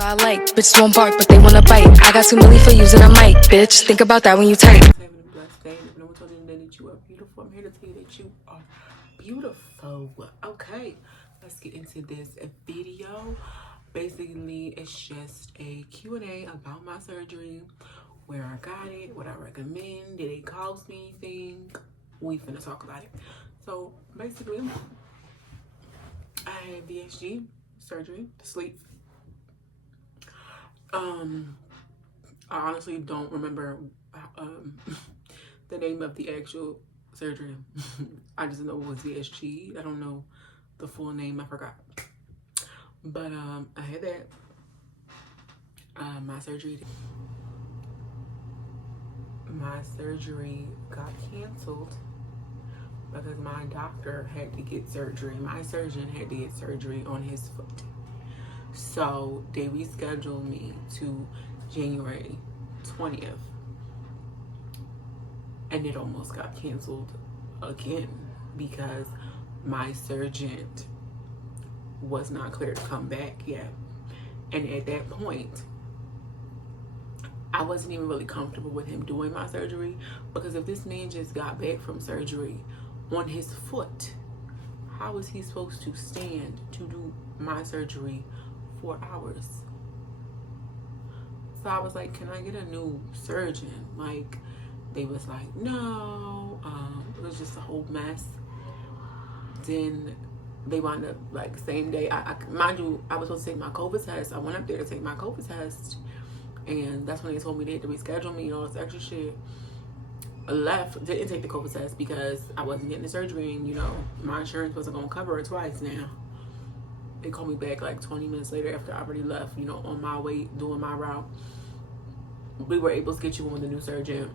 I like, bitches won't bark, but they wanna bite. I got 2 million for using a mic, bitch. Think about that when you type. Having a blessed day. If no one told you today that you are beautiful, I'm here to tell you that you are beautiful. Okay, let's get into this video. Basically, it's just a Q&A about my surgery, where I got it, what I recommend, did it cost me anything? We finna talk about it. So basically, I had VSG surgery, sleep. I honestly don't remember the name of the actual surgery. I just know it was VSG. I don't know the full name. I forgot. But I had that. My surgery got canceled because my doctor had to get surgery. My surgeon had to get surgery on his foot. So they rescheduled me to January 20th. And it almost got canceled again because my surgeon was not clear to come back yet. And at that point, I wasn't even really comfortable with him doing my surgery, because if this man just got back from surgery on his foot, how is he supposed to stand to do my surgery 4 hours? So I was like, can I get a new surgeon? Like, they was like, no. It was just a whole mess. Then they wound up, like, same day. Mind you, I was supposed to take my COVID test. I went up there to take my COVID test, and that's when they told me they had to reschedule me and all this extra shit. I left, didn't take the COVID test because I wasn't getting the surgery, and, you know, my insurance wasn't going to cover it twice now. They called me back like 20 minutes later after I already left, you know, on my way, doing my route. We were able to get you on with the new surgeon.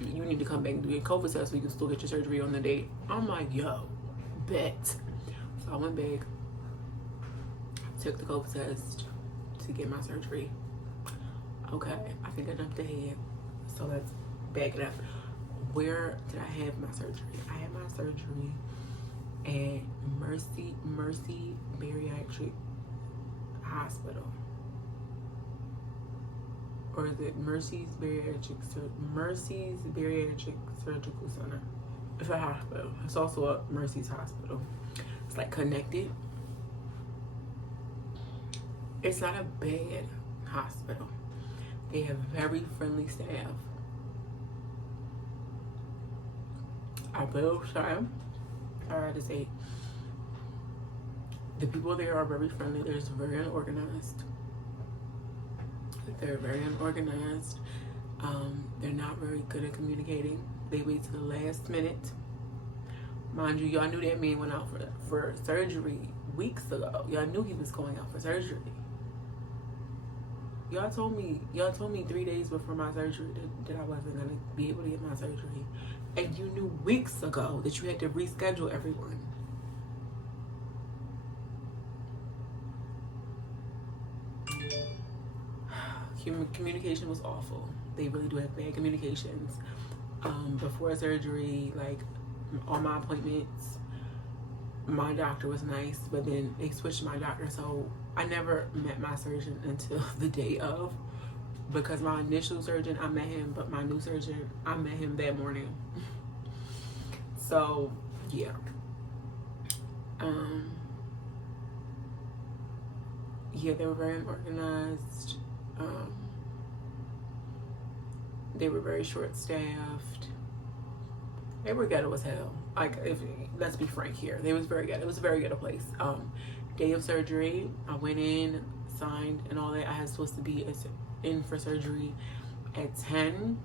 You need to come back and do your COVID test so you can still get your surgery on the date. I'm like, yo, bet. So I went back, took the COVID test to get my surgery. Okay, I think I jumped ahead. So let's back it up. Where did I have my surgery? I had my surgery at Mercy Bariatric Hospital. Or is it Mercy's Bariatric Surgical Center? It's a hospital. It's also a Mercy's hospital. It's like connected. It's not a bad hospital. They have very friendly staff. I will say, I to say, the people there are very friendly. They're just very unorganized. They're very unorganized. They're not very good at communicating. They wait to the last minute. Mind you, y'all knew that man went out for surgery weeks ago. Y'all knew he was going out for surgery. Y'all told me 3 days before my surgery that I wasn't gonna be able to get my surgery. And you knew weeks ago that you had to reschedule everyone. Communication was awful. They really do have bad communications. Before surgery, like, all my appointments, my doctor was nice, but then they switched my doctor, so I never met my surgeon until the day of, because my initial surgeon, I met him, but my new surgeon, I met him that morning. So yeah. Yeah, they were very unorganized. They were very short-staffed. They were ghetto as hell. Like, let's be frank here, they was very ghetto. It was a very ghetto place. Day of surgery, I went in, signed, and all that. I was supposed to be in for surgery at 10.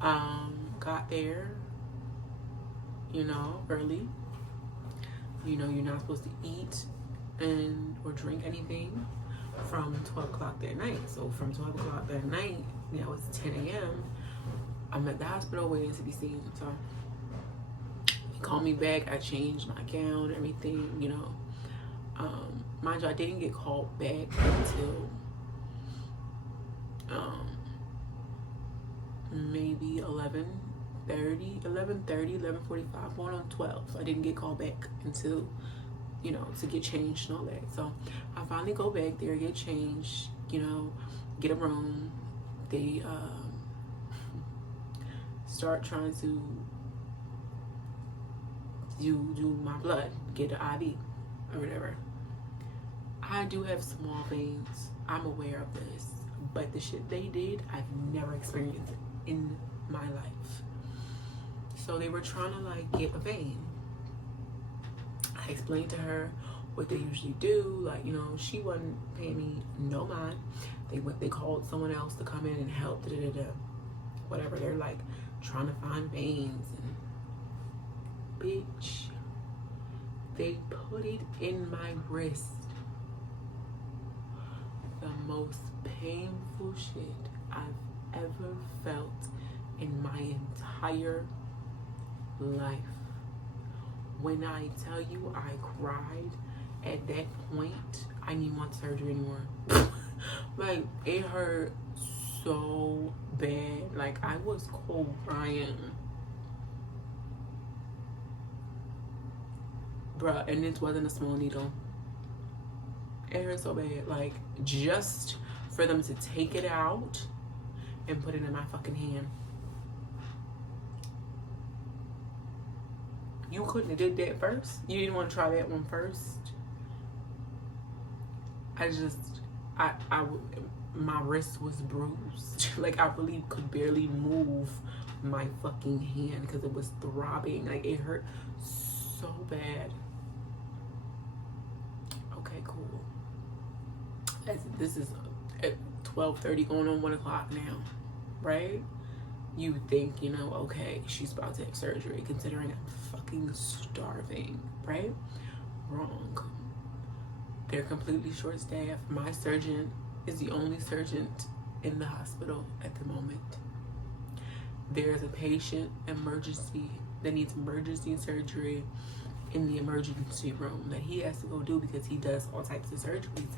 Got there, you know, early. You know, you're not supposed to eat or drink anything from 12 o'clock that night. So from 12 o'clock that night, now it's 10 a.m. I'm at the hospital waiting to be seen. So he called me back. I changed my gown, everything, you know. Mind you, I didn't get called back until maybe 11:45, going on 12. So I didn't get called back until, you know, to get changed and all that. So I finally go back there, get changed, you know, get a room. They start trying to do my blood, get an IV or whatever. I do have small veins. I'm aware of this. But the shit they did, I've never experienced in my life. So they were trying to like get a vein. I explained to her what they usually do. Like, you know, she wasn't paying me no mind. They called someone else to come in and help. Whatever. They're like trying to find veins. And bitch, they put it in my wrist. The most painful shit I've ever felt in my entire life. When I tell you I cried at that point, I didn't want surgery anymore. Like, it hurt so bad. Like, I was crying. Bruh, and this wasn't a small needle. It hurt so bad. Like, just for them to take it out and put it in my fucking hand. You couldn't have did that first? You didn't want to try that one first? My wrist was bruised. Like, I really could barely move my fucking hand because it was throbbing. Like, it hurt so bad. Okay, cool. This is at 12:30 going on 1 o'clock now, right? You would think, you know, okay, she's about to have surgery considering I'm fucking starving, right? Wrong. They're completely short-staffed. My surgeon is the only surgeon in the hospital at the moment. There's a patient emergency that needs emergency surgery in the emergency room that he has to go do because he does all types of surgeries.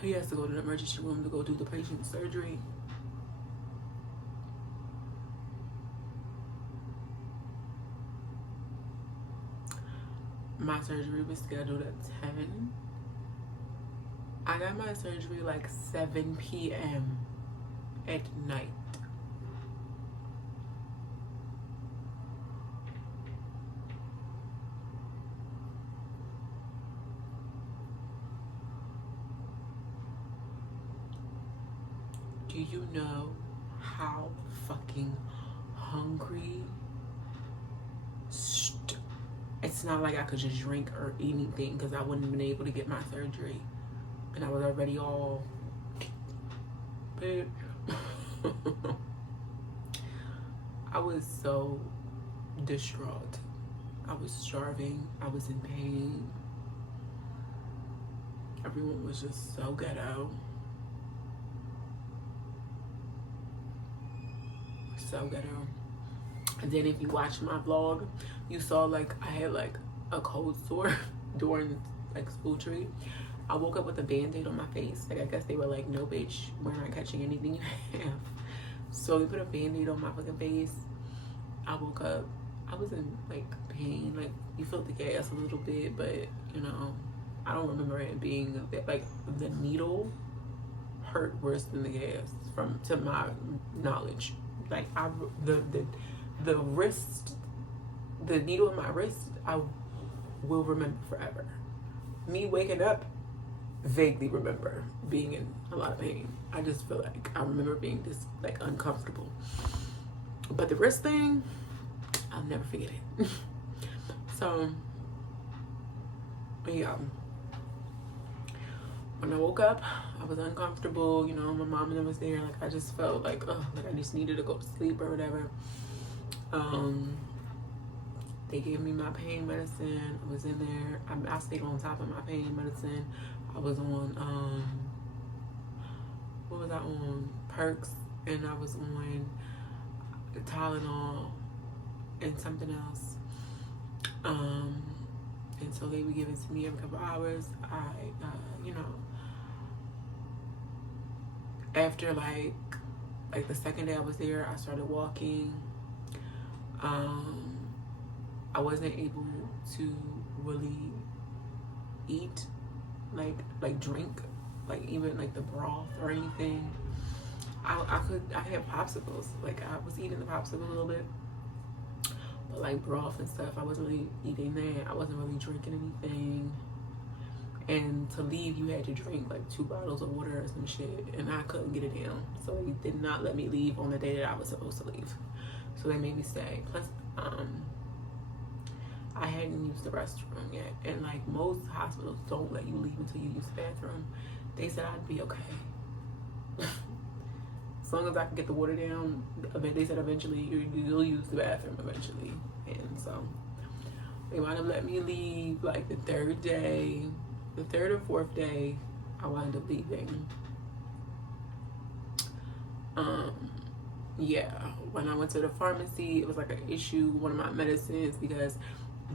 He has to go to the emergency room to go do the patient's surgery. My surgery was scheduled at 10. I got my surgery like 7 p.m. at night. Do you know how fucking hungry? It's not like I could just drink or eat anything because I wouldn't have been able to get my surgery. And I was already all bitch. I was so distraught. I was starving. I was in pain. Everyone was just so ghetto. So ghetto. And then if you watch my vlog, you saw like I had like a cold sore during like school treat. I woke up with a band-aid on my face. Like, I guess they were like, no bitch, we're not catching anything you have. So they put a band-aid on my fucking face. I woke up. I was in like pain. Like, you felt the gas a little bit, but you know, I don't remember it being a bit, like the needle hurt worse than the gas to my knowledge. Like, the wrist, the needle in my wrist, I will remember forever. Me waking up, vaguely remember being in a lot of pain. I just feel like I remember being just like uncomfortable. But the wrist thing, I'll never forget it. So, yeah. When I woke up, I was uncomfortable. You know, my mom and them was there. Like, I just felt like, oh, like I just needed to go to sleep or whatever. They gave me my pain medicine. I was in there. I stayed on top of my pain medicine. I was on, what was I on? Perks, and I was on Tylenol and something else. And so they would give it to me every couple hours. You know, after like the second day I was there, I started walking. I wasn't able to really eat, like drink, like even like the broth or anything. I had popsicles. Like I was eating the popsicle a little bit, but like broth and stuff, I wasn't really eating that. I wasn't really drinking anything. And to leave, you had to drink like 2 bottles of water or some shit, and I couldn't get it down. So they did not let me leave on the day that I was supposed to leave. So they made me stay. Plus, I hadn't used the restroom yet, and like most hospitals don't let you leave until you use the bathroom. They said I'd be okay. As long as I can get the water down, they said eventually you'll use the bathroom eventually. And so they might have let me leave like the 3rd day, the 3rd or 4th day. I wound up leaving. Yeah, when I went to the pharmacy, it was like an issue with one of my medicines because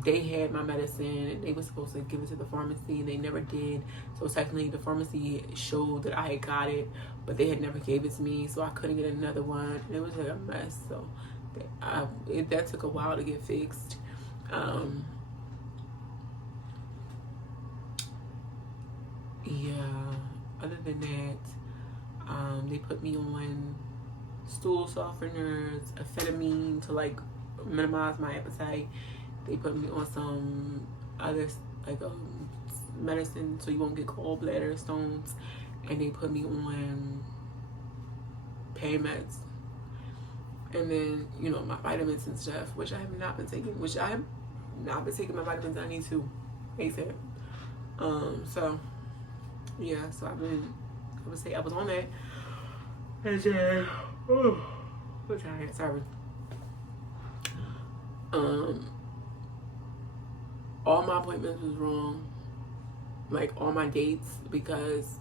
they had my medicine and they were supposed to give it to the pharmacy and they never did. So technically the pharmacy showed that I had got it, but they had never gave it to me, so I couldn't get another one. And it was like a mess. So that took a while to get fixed. Yeah, other than that, they put me on stool softeners, amphetamine to like minimize my appetite. They put me on some other like medicine so you won't get gallbladder stones, and they put me on pain meds, and then my vitamins and stuff, which I have not been taking. Which I have not been taking my vitamins. I need to ASAP. So yeah, so I would say I was on that. And then, I'm tired, sorry. All my appointments was wrong. Like all my dates, because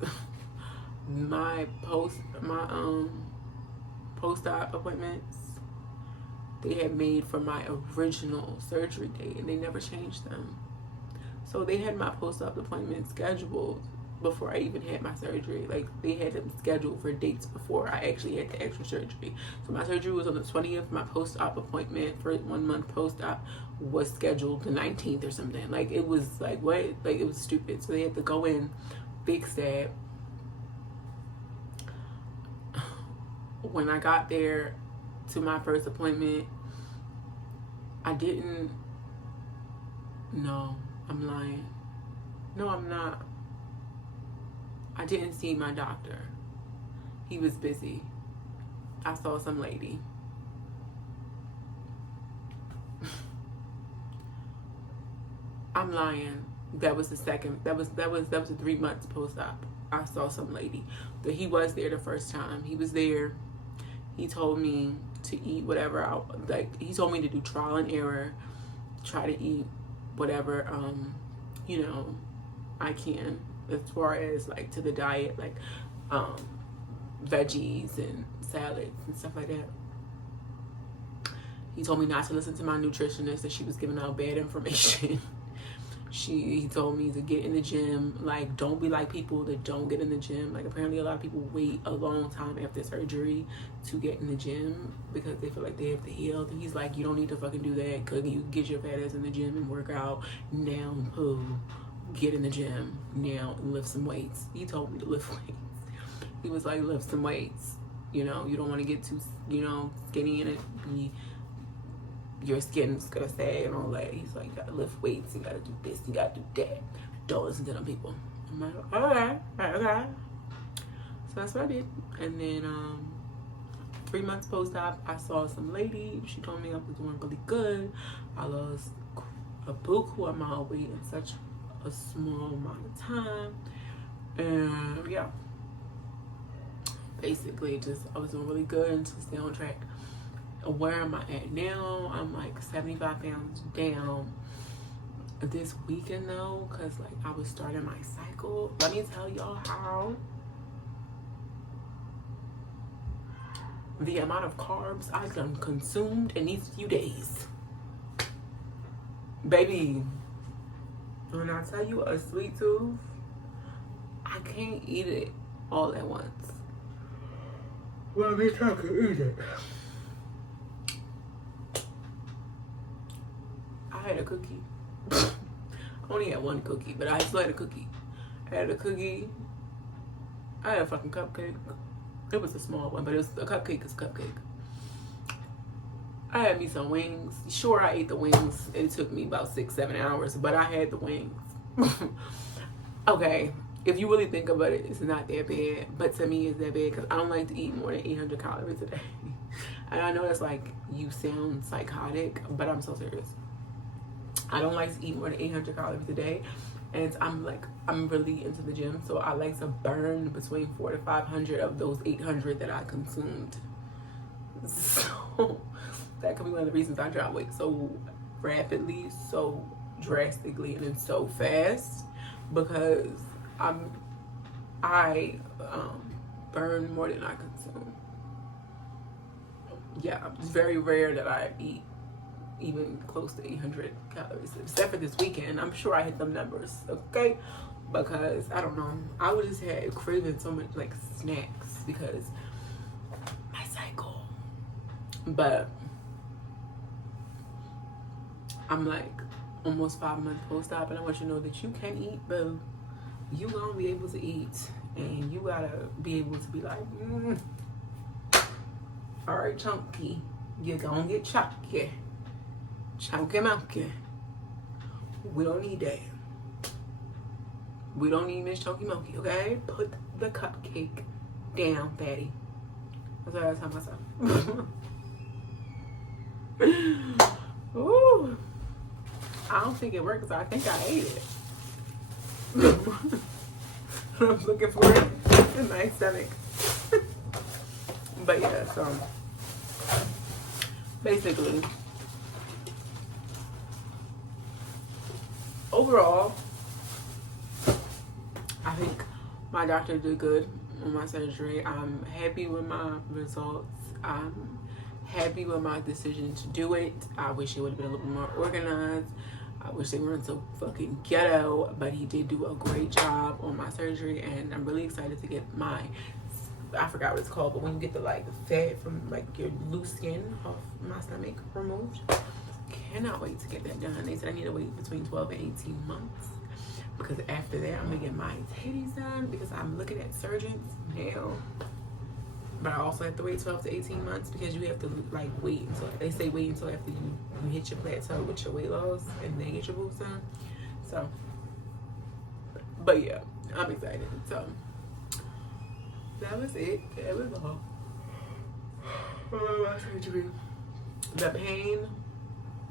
my post-op appointments they had made for my original surgery date, and they never changed them. So they had my post-op appointment scheduled before I even had my surgery. Like they had them scheduled for dates before I actually had the actual surgery. So my surgery was on the 20th. My post-op appointment for 1 month post-op was scheduled the 19th or something. Like it was like what? Like it was stupid. So they had to go in, fix that. When I got there to my first appointment, I didn't. No, I'm lying. No, I'm not. I didn't see my doctor. He was busy. I saw some lady. I'm lying. That was the second. That was the 3 months post-op. I saw some lady. But he was there the first time. He was there. He told me to eat whatever he told me to do trial and error, try to eat whatever I can, as far as like to the diet, like veggies and salads and stuff like that. He told me not to listen to my nutritionist, that she was giving out bad information. He told me to get in the gym. Like, don't be like people that don't get in the gym. Like, apparently a lot of people wait a long time after surgery to get in the gym because they feel like they have to heal. And he's like, you don't need to fucking do that, because you get your fat ass in the gym and work out. Now, get in the gym now and lift some weights. He told me to lift weights. He was like, lift some weights. You don't want to get too, skinny in it. Your skin's gonna sag and all that. He's like, you gotta lift weights, you gotta do this, you gotta do that. Don't listen to them people. I'm like, okay. So that's what I did. And then 3 months post-op, I saw some lady. She told me I was doing really good. I lost a buku amount of weight in such a small amount of time. And yeah, basically I was doing really good and to stay on track. Where am I at now? I'm like 75 pounds down this weekend though, because like I was starting my cycle. Let me tell y'all how the amount of carbs I've done consumed in these few days. Baby, when I tell you a sweet tooth, I can't eat it all at once. Well, I mean, I can eat it. I had a cookie. only had one cookie, but I still had a cookie. I had a cookie. I had a fucking cupcake. It was a small one, but it was a cupcake is a cupcake. I had me some wings. Sure, I ate the wings. It took me about 6-7 hours, but I had the wings. Okay, if you really think about it, it's not that bad. But to me, it's that bad because I don't like to eat more than 800 calories a day. And I know that's like, you sound psychotic, but I'm so serious. I don't like to eat more than 800 calories a day. And I'm really into the gym, so I like to burn between 400 to 500 of those 800 that I consumed. So that could be one of the reasons I drop weight so rapidly, so drastically, and then so fast, because I burn more than I consume. Yeah, it's very rare that I eat even close to 800 calories, except for this weekend. I'm sure I hit them numbers, okay? Because I don't know, I would just have craving so much like snacks because my cycle. But I'm like almost 5 months post-op, and I want you to know that you can eat, boo. You gonna be able to eat, and you gotta be able to be like, all right, chunky, you're gonna get chunky. Chunky monkey. We don't need that. We don't need Miss Chunky Monkey, okay? Put the cupcake down, fatty. That's what I tell myself. Ooh. I don't think it worked because I think I ate it. I'm looking for it in my stomach. But yeah, so basically, overall, I think my doctor did good on my surgery. I'm happy with my results. I'm happy with my decision to do it. I wish it would have been a little more organized. I wish they weren't so fucking ghetto, but he did do a great job on my surgery, and I'm really excited to get my, I forgot what it's called, but when you get the like fat from like your loose skin off my stomach removed. Cannot wait to get that done. They said I need to wait between 12 and 18 months because after that I'm gonna get my titties done because I'm looking at surgeons now. But I also have to wait 12 to 18 months because you have to like wait until, they say wait until after you hit your plateau with your weight loss and then get your boobs done. So, but yeah, I'm excited. So that was it. That was all. My surgery. The pain,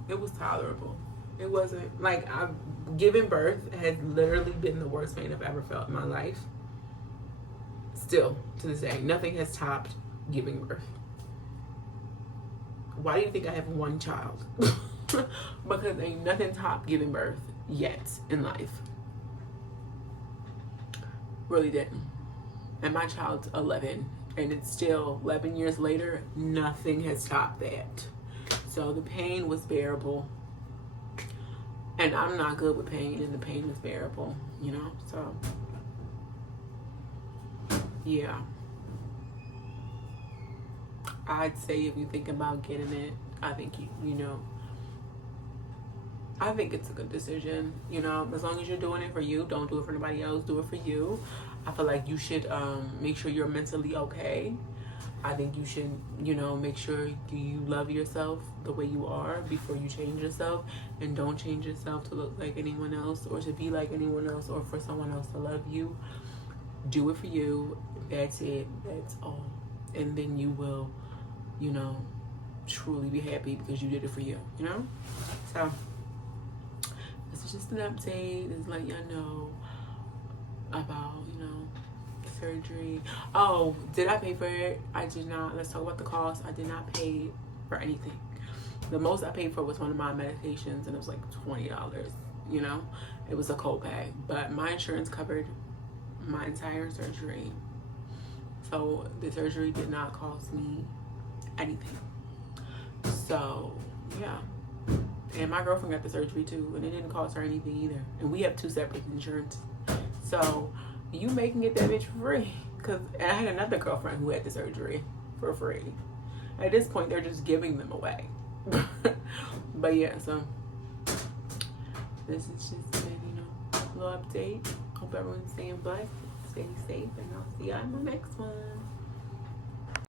it was tolerable. It wasn't like, giving birth has literally been the worst pain I've ever felt in my life. Still to this day, nothing has topped giving birth. Why do you think I have one child? Because ain't nothing topped giving birth yet in life. Really didn't. And my child's 11, and it's still 11 years later, nothing has topped that. So the pain was bearable, and I'm not good with pain, and the pain was bearable, you know. So yeah, I'd say if you think about getting it, I think you know, I think it's a good decision, you know. As long as you're doing it for you, don't do it for nobody else, do it for you. I feel like you should make sure you're mentally okay. I think you should, you know, make sure you love yourself the way you are before you change yourself, and don't change yourself to look like anyone else or to be like anyone else or for someone else to love you. Do it for you. That's it. That's all. And then you will, you know, truly be happy because you did it for you, you know? So this is just an update. It's like, y'all know about, you know, surgery. Oh, did I pay for it? I did not. Let's talk about the cost. I did not pay for anything. The most I paid for was one of my medications, and it was like $20, you know? It was a copay, but my insurance covered my entire surgery. So the surgery did not cost me anything. So yeah. And my girlfriend got the surgery too, and it didn't cost her anything either. And we have 2 separate insurance. So you may can get that bitch for free. And I had another girlfriend who had the surgery for free. At this point, they're just giving them away. But yeah, so this is just been, you little update. Hope everyone's staying blessed, stay safe, and I'll see y'all in my next one.